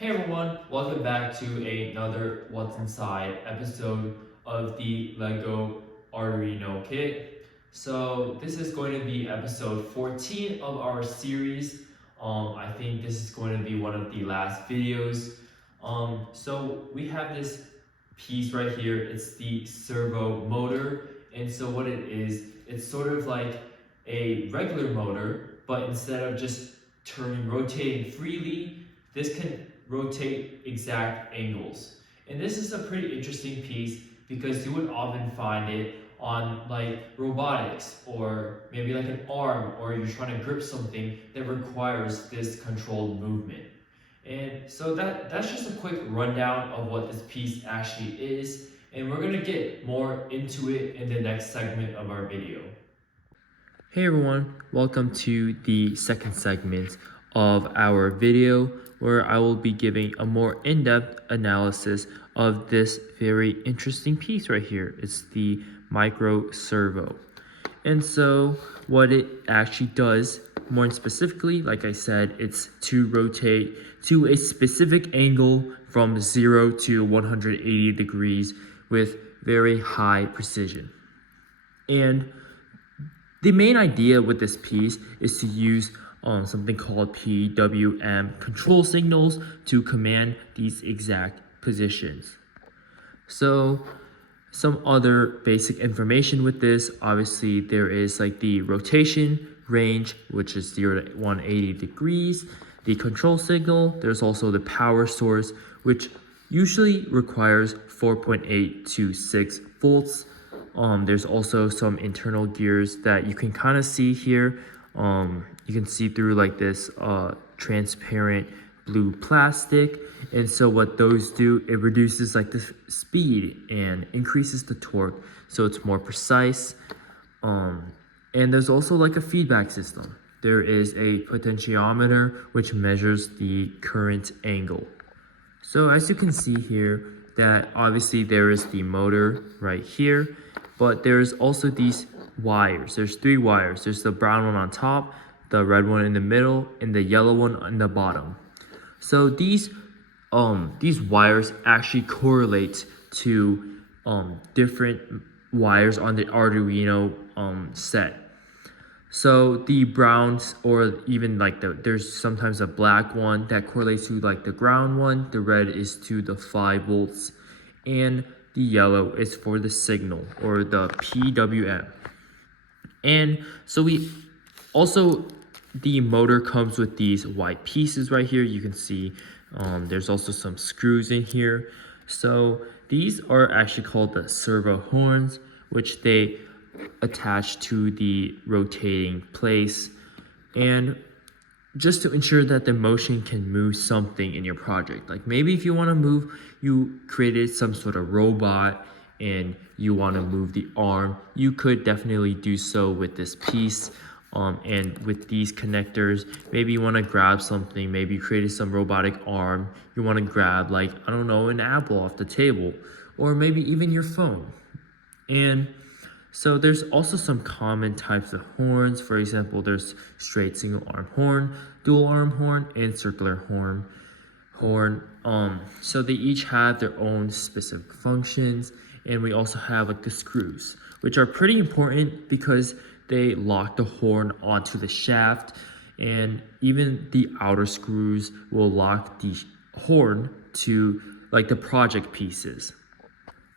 Hey everyone, welcome back to another What's Inside episode of the Lego Arduino kit. So this is going to be episode 14 of our series. I think this is going to be one of the last videos. So we have this piece right here. It's the servo motor, and so what it is, it's sort of like a regular motor, but instead of just rotating freely, this can rotate exact angles. And this is a pretty interesting piece because you would often find it on like robotics or maybe like an arm, or you're trying to grip something that requires this controlled movement. And so that's just a quick rundown of what this piece actually is, and we're gonna get more into it in the next segment of our video. Hey everyone, welcome to the second segment of our video where I will be giving a more in-depth analysis of this very interesting piece right here. It's the micro servo. And so what it actually does, more specifically, like I said, it's to rotate to a specific angle from 0 to 180 degrees with very high precision. And the main idea with this piece is to use something called PWM control signals to command these exact positions. So some other basic information with this, obviously there is like the rotation range, which is 0 to 180 degrees, the control signal, there's also the power source, which usually requires 4.8 to 6 volts. There's also some internal gears that you can kind of see here. You can see through like this transparent blue plastic. And so what those do, it reduces like the speed and increases the torque, so it's more precise. And there's also like a feedback system. There is a potentiometer which measures the current angle. So as you can see here, that obviously there is the motor right here, but there's also these wires. There's 3 wires. There's the brown one on top, the red one in the middle, and the yellow one on the bottom. So these wires actually correlate to different wires on the Arduino set. So the browns, or even like there's sometimes a black one that correlates to like the ground one, the red is to the 5 volts, and the yellow is for the signal, or the PWM. And so the motor comes with these white pieces right here. You can see there's also some screws in here. So these are actually called the servo horns, which they attach to the rotating place, and just to ensure that the motion can move something in your project. Like maybe if you want to move, you created some sort of robot and you want to move the arm, you could definitely do so with this piece. And with these connectors, maybe you want to grab something, maybe you created some robotic arm, you want to grab like, I don't know, an apple off the table, or maybe even your phone. And so there's also some common types of horns. For example, there's straight single arm horn, dual arm horn, and circular horn. So they each have their own specific functions, and we also have like the screws, which are pretty important because they lock the horn onto the shaft, and even the outer screws will lock the horn to like the project pieces.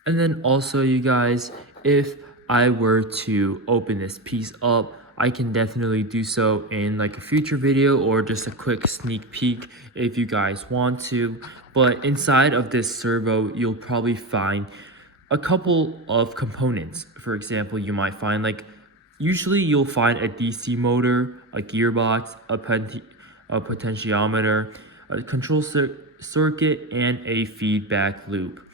And then also, you guys, if I were to open this piece up, I can definitely do so in like a future video, or just a quick sneak peek if you guys want to. But inside of this servo, you'll probably find a couple of components. For example, you might find usually you'll find a DC motor, a gearbox, a potentiometer, a control circuit, and a feedback loop.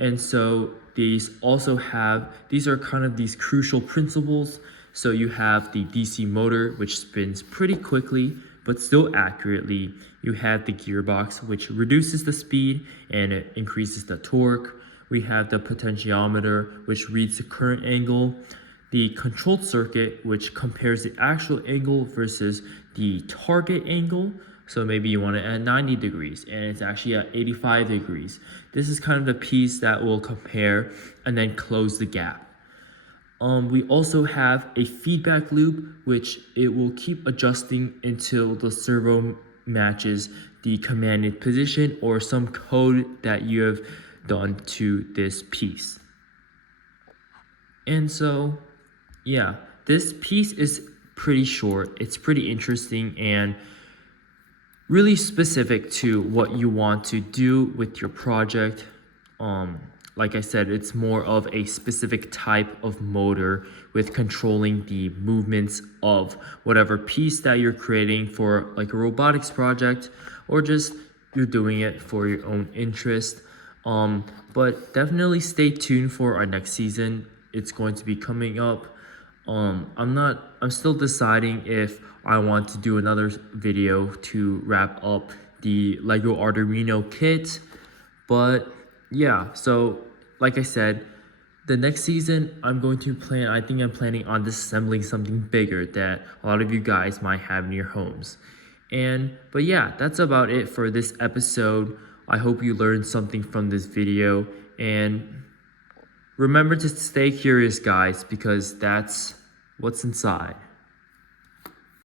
And so these are kind of these crucial principles. So you have the DC motor, which spins pretty quickly but still accurately. You have the gearbox, which reduces the speed and it increases the torque. We have the potentiometer, which reads the current angle. The control circuit, which compares the actual angle versus the target angle. So maybe you want it at 90 degrees and it's actually at 85 degrees. This is kind of the piece that will compare and then close the gap. We also have a feedback loop, which it will keep adjusting until the servo matches the commanded position or some code that you have done to this piece. And so, yeah, this piece is pretty short. It's pretty interesting and really specific to what you want to do with your project. Like I said, it's more of a specific type of motor with controlling the movements of whatever piece that you're creating for like a robotics project, or just you're doing it for your own interest. But definitely stay tuned for our next season. It's going to be coming up. I'm still deciding if I want to do another video to wrap up the Lego Arduino kit, but yeah, so like I said, the next season I think I'm planning on assembling something bigger that a lot of you guys might have in your homes. But yeah, that's about it for this episode. I hope you learned something from this video, and remember to stay curious, guys, because that's what's inside.